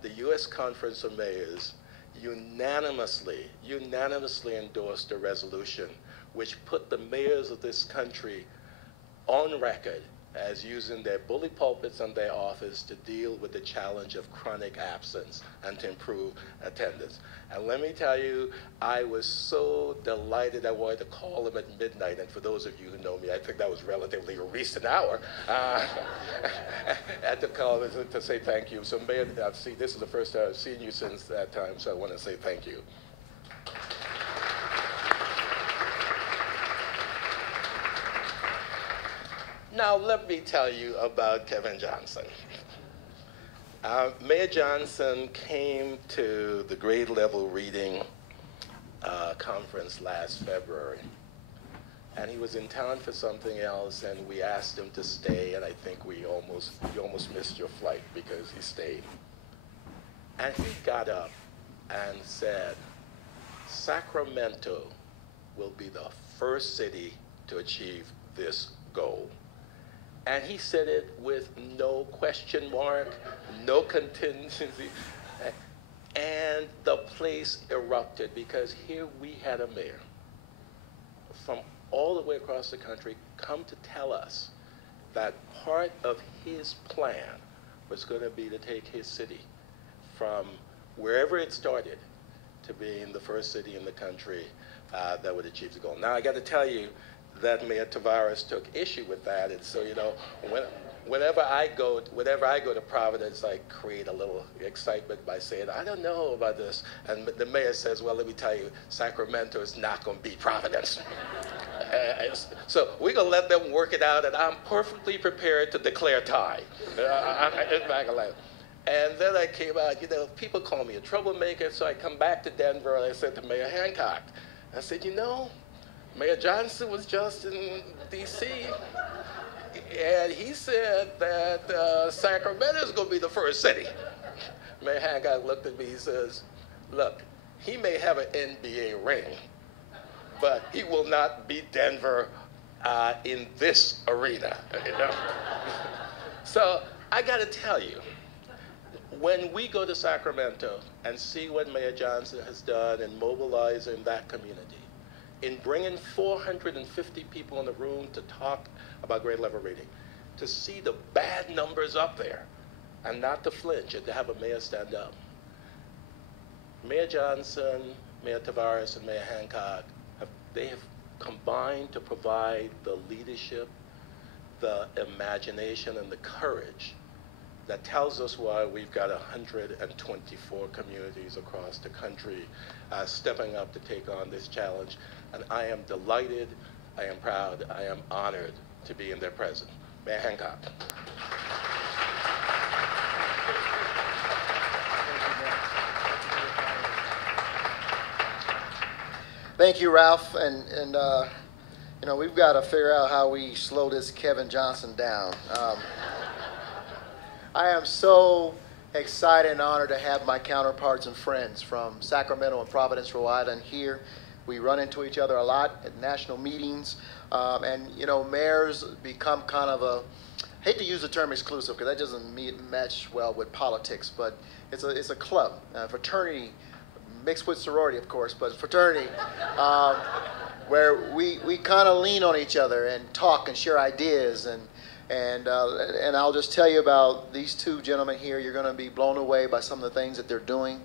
that the U.S. Conference of Mayors unanimously endorsed a resolution which put the mayors of this country on record as using their bully pulpits and their office to deal with the challenge of chronic absence and to improve attendance. And let me tell you, I was so delighted I wanted to call them at midnight. And for those of you who know me, I think that was relatively a recent hour. I had to call to say thank you. So Mayor, see, this is the first time I've seen you since that time, so I want to say thank you. Now, let me tell you about Kevin Johnson. Mayor Johnson came to the grade level reading conference last February, and he was in town for something else, and we asked him to stay, and I think you almost missed your flight because he stayed. And he got up and said, Sacramento will be the first city to achieve this goal. And he said it with no question mark, no contingency. And the place erupted because here we had a mayor from all the way across the country come to tell us that part of his plan was going to be to take his city from wherever it started to being the first city in the country that would achieve the goal. Now, I got to tell you, that Mayor Taveras took issue with that, and so whenever I go to Providence, I create a little excitement by saying, I don't know about this, and the mayor says, well, let me tell you, Sacramento is not going to beat Providence. So we're going to let them work it out, and I'm perfectly prepared to declare tie. And then I came out, people call me a troublemaker, so I come back to Denver, and I said to Mayor Hancock, I said, Mayor Johnson was just in D.C., and he said that Sacramento is going to be the first city. Mayor Hancock looked at me, he says, look, he may have an NBA ring, but he will not beat Denver in this arena. So I got to tell you, when we go to Sacramento and see what Mayor Johnson has done in mobilizing that community, in bringing 450 people in the room to talk about grade level reading, to see the bad numbers up there and not to flinch and to have a mayor stand up. Mayor Johnson, Mayor Taveras, and Mayor Hancock, they have combined to provide the leadership, the imagination, and the courage that tells us why we've got 124 communities across the country stepping up to take on this challenge. And I am delighted, I am proud, I am honored to be in their presence. Mayor Hancock. Thank you, Ralph. And we've got to figure out how we slow this Kevin Johnson down. I am so excited and honored to have my counterparts and friends from Sacramento and Providence, Rhode Island here. We run into each other a lot at national meetings. Mayors become kind of a, I hate to use the term exclusive because that doesn't match well with politics, but it's a club, fraternity, mixed with sorority, of course, but fraternity, where we kind of lean on each other and talk and share ideas. And I'll just tell you about these two gentlemen here. You're going to be blown away by some of the things that they're doing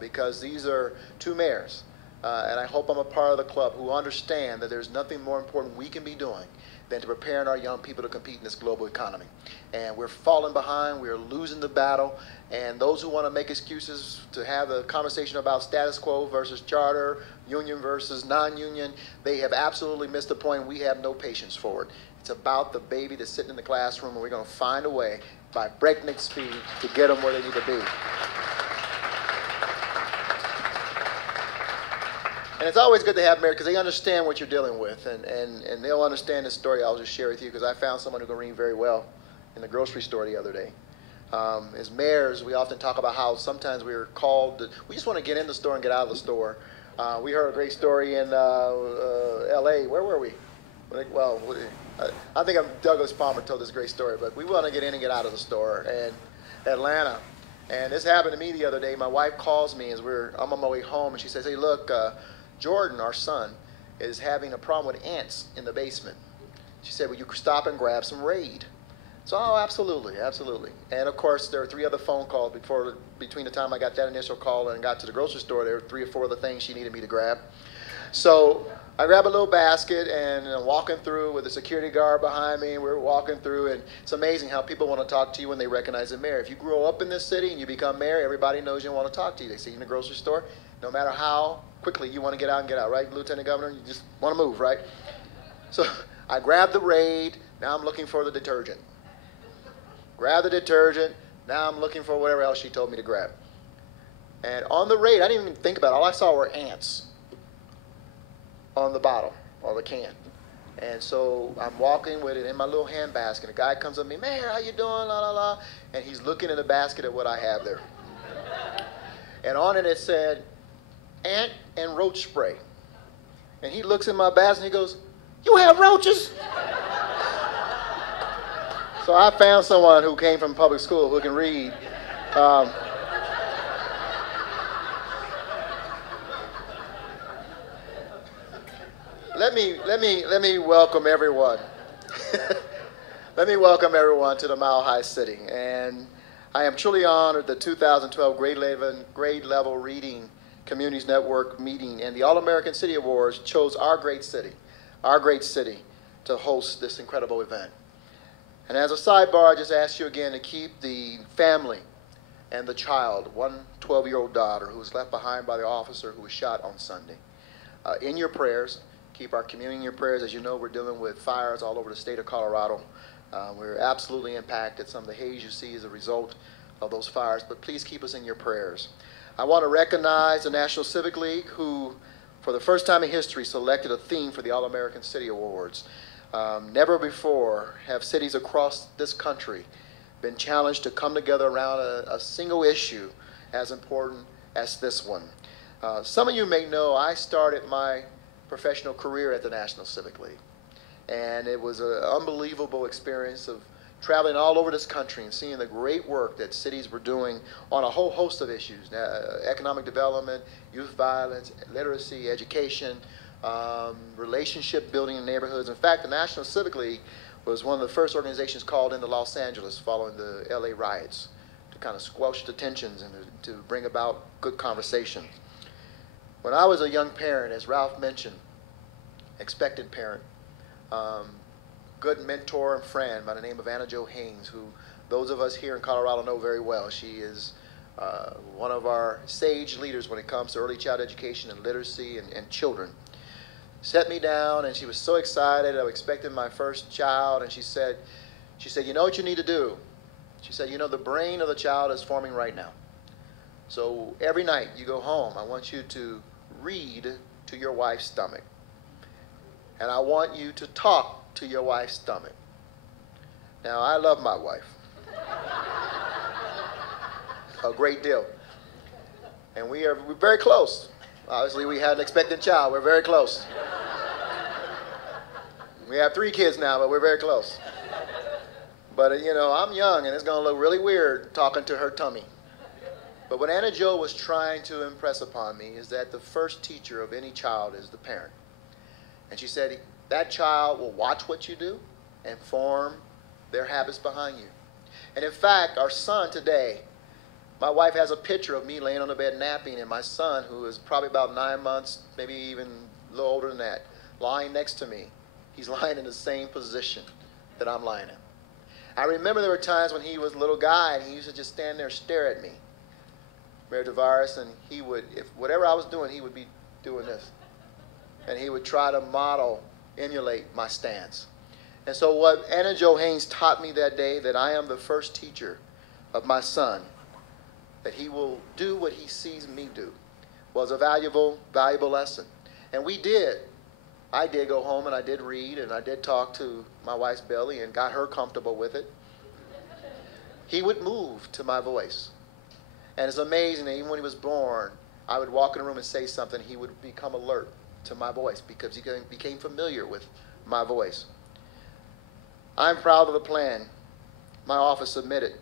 because these are two mayors. And I hope I'm a part of the club who understand that there's nothing more important we can be doing than to preparing our young people to compete in this global economy. And we're falling behind, we're losing the battle, and those who want to make excuses to have a conversation about status quo versus charter, union versus non-union, they have absolutely missed the point. We have no patience for it. It's about the baby that's sitting in the classroom, and we're going to find a way by breakneck speed to get them where they need to be. And it's always good to have mayors because they understand what you're dealing with, and they'll understand this story I'll just share with you because I found someone who can read very well in the grocery store the other day. As mayors, we often talk about how sometimes we're called, we just want to get in the store and get out of the store. We heard a great story in L.A. Where were we? Well, I think Douglas Palmer told this great story, but we want to get in and get out of the store. And Atlanta, And this happened to me the other day. My wife calls me as I'm on my way home, and she says, hey, look, Jordan, our son, is having a problem with ants in the basement. She said, will you stop and grab some Raid? So, oh, absolutely, absolutely. And of course, there were 3 other phone calls between the time I got that initial call and got to the grocery store. There were 3 or 4 other things she needed me to grab. So I grab a little basket, and I'm walking through with a security guard behind me. We're walking through, and it's amazing how people want to talk to you when they recognize a mayor. If you grow up in this city and you become mayor, everybody knows you and want to talk to you. They see you in the grocery store. No matter how quickly you want to get out and get out, right, Lieutenant Governor? You just want to move, right? So I grab the Raid. Now I'm looking for the detergent. Grab the detergent. Now I'm looking for whatever else she told me to grab. And on the Raid, I didn't even think about it. All I saw were ants on the bottle or the can. And so I'm walking with it in my little hand basket. A guy comes up to me, Mayor, how you doing? La, la, la. And he's looking in the basket at what I have there. And on it, it said, ant and roach spray. And he looks in my basket and he goes, you have roaches? So I found someone who came from public school who can read. Let me welcome everyone. Let me welcome everyone to the Mile High City. And I am truly honored the 2012 Grade Level Reading Communities Network meeting and the All-American City Awards chose our great city to host this incredible event. And as a sidebar, I just ask you again to keep the family and the child, one 12-year-old daughter who was left behind by the officer who was shot on Sunday, in your prayers. Keep our community in your prayers. As you know, we're dealing with fires all over the state of Colorado. We're absolutely impacted. Some of the haze you see is a result of those fires, but please keep us in your prayers. I want to recognize the National Civic League, who, for the first time in history, selected a theme for the All-American City Awards. Never before have cities across this country been challenged to come together around a single issue as important as this one. Some of you may know I started my professional career at the National Civic League, and it was an unbelievable experience of traveling all over this country and seeing the great work that cities were doing on a whole host of issues, economic development, youth violence, literacy, education, relationship building in neighborhoods. In fact, the National Civic League was one of the first organizations called into Los Angeles following the LA riots to kind of squelch the tensions and to bring about good conversation. When I was a young parent, as Ralph mentioned, expectant parent, good mentor and friend by the name of Anna Jo Haynes, who those of us here in Colorado know very well. She is one of our sage leaders when it comes to early child education and literacy and children. Set me down, and she was so excited. I was expecting my first child, and she said, you know what you need to do? She said, you know, the brain of the child is forming right now. So every night you go home, I want you to read to your wife's stomach. And I want you to talk to your wife's stomach. Now, I love my wife a great deal. And we're very close. Obviously, we had an expectant child. We're very close. We have 3 kids now, but we're very close. But, you know, I'm young, and it's going to look really weird talking to her tummy. But what Anna Jo was trying to impress upon me is that the first teacher of any child is the parent. And she said, that child will watch what you do and form their habits behind you. And in fact, our son today, my wife has a picture of me laying on the bed napping, and my son, who is probably about 9 months, maybe even a little older than that, lying next to me. He's lying in the same position that I'm lying in. I remember there were times when he was a little guy, and he used to just stand there and stare at me, Mayor Tavares, and he would, if whatever I was doing, he would be doing this. And he would try to emulate my stance. And so what Anna Jo Haynes taught me that day, that I am the first teacher of my son, that he will do what he sees me do, was a valuable lesson. And we did. I did go home and I did read and I did talk to my wife's belly and got her comfortable with it. He would move to my voice. And it's amazing that even when he was born, I would walk in the room and say something, he would become alert to my voice because he became familiar with my voice. I'm proud of the plan my office submitted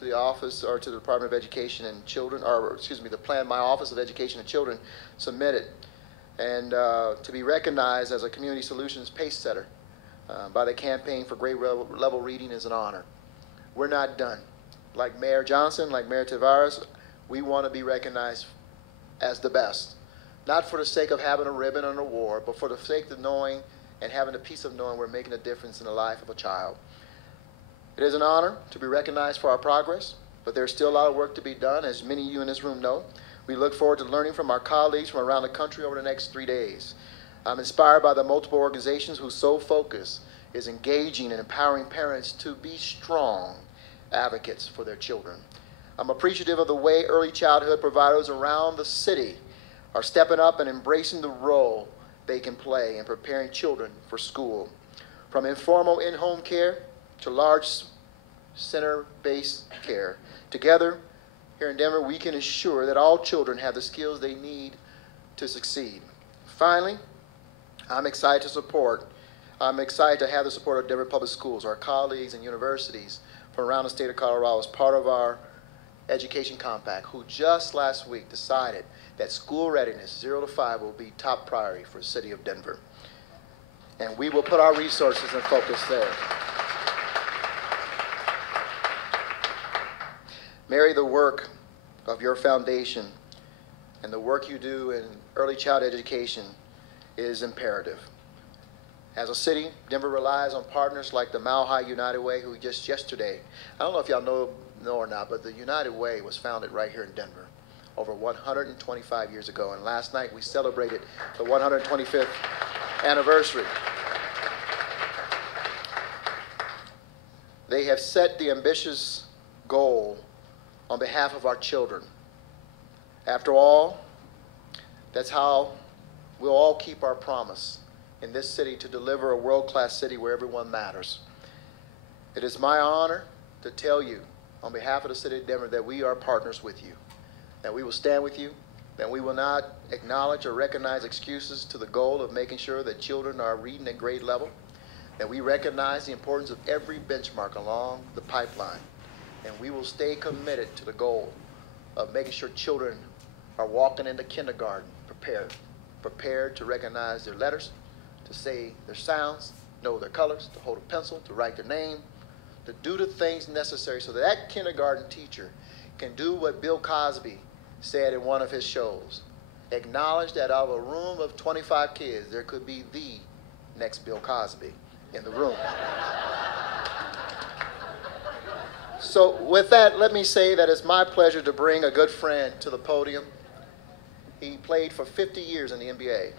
to the office, or to the Department of Education and Children, or excuse me, the plan my Office of Education and Children submitted, and to be recognized as a Community Solutions Pace Setter by the Campaign for Grade Level Reading is an honor. We're not done. Like Mayor Johnson, like Mayor Tavares, we want to be recognized as the best. Not for the sake of having a ribbon or an award, but for the sake of knowing and having the peace of knowing we're making a difference in the life of a child. It is an honor to be recognized for our progress, but there's still a lot of work to be done, as many of you in this room know. We look forward to learning from our colleagues from around the country over the next 3 days. I'm inspired by the multiple organizations whose sole focus is engaging and empowering parents to be strong advocates for their children. I'm appreciative of the way early childhood providers around the city are stepping up and embracing the role they can play in preparing children for school. From informal in-home care to large center-based care, together here in Denver, we can ensure that all children have the skills they need to succeed. Finally, I'm excited to have the support of Denver Public Schools, our colleagues and universities from around the state of Colorado as part of our Education Compact, who just last week decided that school readiness 0 to 5 will be top priority for the city of Denver. And we will put our resources and focus there. Mary, the work of your foundation and the work you do in early childhood education is imperative. As a city, Denver relies on partners like the Mile High United Way, who just yesterday, I don't know if y'all know or not, but the United Way was founded right here in Denver over 125 years ago. And last night we celebrated the 125th anniversary. They have set the ambitious goal on behalf of our children. After all, that's how we'll all keep our promise in this city to deliver a world-class city where everyone matters. It is my honor to tell you on behalf of the city of Denver that we are partners with you, that we will stand with you, that we will not acknowledge or recognize excuses to the goal of making sure that children are reading at grade level, that we recognize the importance of every benchmark along the pipeline, and we will stay committed to the goal of making sure children are walking into kindergarten prepared to recognize their letters, to say their sounds, know their colors, to hold a pencil, to write their name, to do the things necessary so that kindergarten teacher can do what Bill Cosby said in one of his shows. Acknowledge that out of a room of 25 kids, there could be the next Bill Cosby in the room. So with that, let me say that it's my pleasure to bring a good friend to the podium. He played for 50 years in the NBA.